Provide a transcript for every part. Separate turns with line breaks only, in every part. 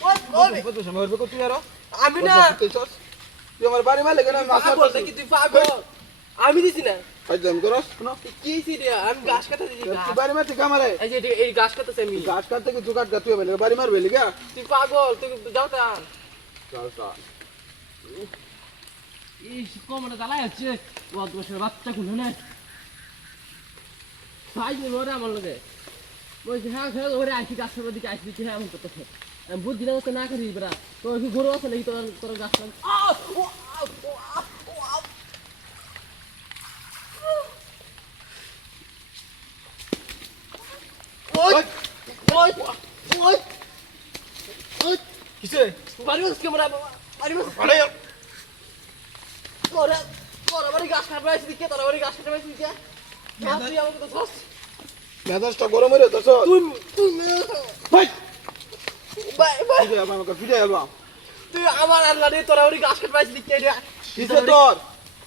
আমি
সময় আর
না
তুই আমার বাড়ি মাছ
তুই দিছি না।
আমি করস?
কি আমি গাছ কাটা দিছি
তুই বাড়ি মারতে কামারে
এই যে এই গাছ কাটাছে আমি।
গাছ কাটতে কি জোগাড় কাটতে হবে বাড়ি মারবে লিগা?
তুই পাগল তুই যাও তা। এই হচ্ছে বদ বছর বাচ্চা কোনো না ওরে আমার লগে। বলছি হ্যাঁ খেয়ে ওরে আসি গাছের দিকে আসি দিচ্ছি হ্যাঁ এমন করতেছে। বুদ্ধি না করতে না করি বেড়া তোর কি গরু আছে নাকি তোর তোর গাছ তো
মেজাজটা গরম হয়ে তো
তুই তুই
ফিরে আবার আমাকে ফিরে আবার
তুই আমার আল্লাহ রে তোরা বাড়ি গাছ কাটবে আসি রে?
কিসে তোর?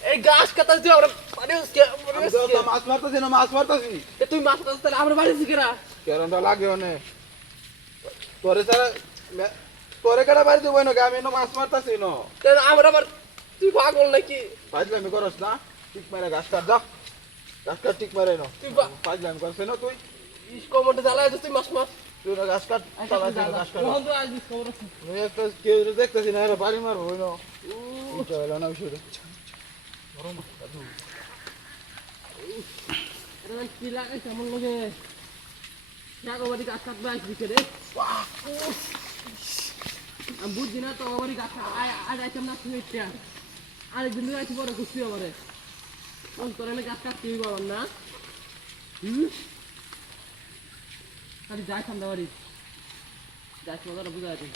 এই গাছ কাটা তুই আমরা বাড়ি বস কে বাড়ি
আমি
বস
তো
কে
মাছ মারতেছি না মাছ মারতেছি।
এ তুই মাছ কাটছ তাহলে আমরা বাড়ি শিখে
কেরনটা লাগে অনে তোরে সারা তোরে কেডা বাড়ি দেবো না আমি মাছ মারতেছি ন
তাহলে আমরা আবার তুই পাগল নাকি?
ফাজলামি করস না? টিক মারে গাছ কাট যা। গাছ কাট টিক মারে ন
তুই বা-
ফাজলামি করছ না তুই।
ইস কমন্টে জ্বালায় তুই মাছ মাছ
তুই না গাছ কাট চালাই দে গাছ কাট। আমি একটা কেউ দেখতেছি না এরা বাড়ি মারবো ওই ন এটা হলো না বিষয়টা
এটা কি লাগাইছে আমার লগে? বাড়ি গাছ কাটবে আসি দিকে রে। আমি বুঝছি না তো বাড়ি গাছ আজ আইতাম না তুই এটা আরেকদিন ধরে আইছি বড় খুশি হবে তোর এনে গাছ কাটতে হইব আমার না। হুম? খালি যাই ঠান্ডা বাড়ি গাছ মজাটা বুঝা আছে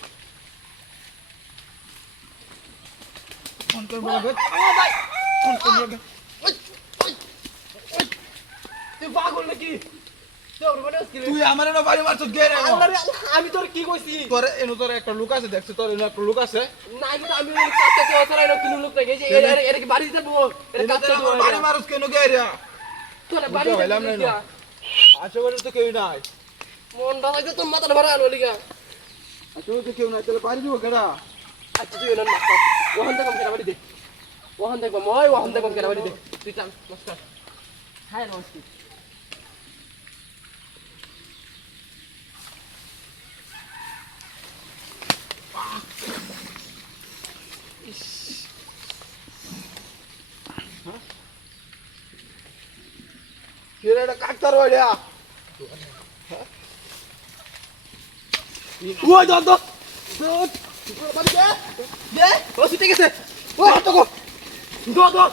ফোন করব লাগে ফোন করব লাগে
তুই পাগল নাকি? তুই আমার বাড়ি আসছিলি?
তুই আমার এনো বাড়ি মারছ গে রে
আমি তোর কি কইছি?
তোর এনো তোর একটা লোক আছে দেখছিস তোর এনো একটা লোক আছে।
না কিন্তু আমি কাজটা কেউ ছাড়া এরকম কিলো লোক এই যে এর- এর- এর কি বাড়ি দিতে দেবো
এনো তোর
দেবো
বাড়ি মারছ কেন গে রে
তোরা বাড়ি
না। আশেপাশে তো কেউ নাই।
মন ভালো লাগে তোর মাথাটা ভরা আলো লিগা।
আশেপাশে তো কেউ নাই তাহলে বাড়ি দিব কেডা?
আচ্ছা তুই এনার মাস্টার ওখান থেকে কেনা বাড়ি দে। ওখান থেকে মই ওখান থেকে কেনা বাড়ি দে। তুই চাল মাস্টার হ্যাঁ নমস্কার।
কিরে এটা কাটতার বাড়িয়া
ওই দে ও ছুটে গেছে। ও হাত দর।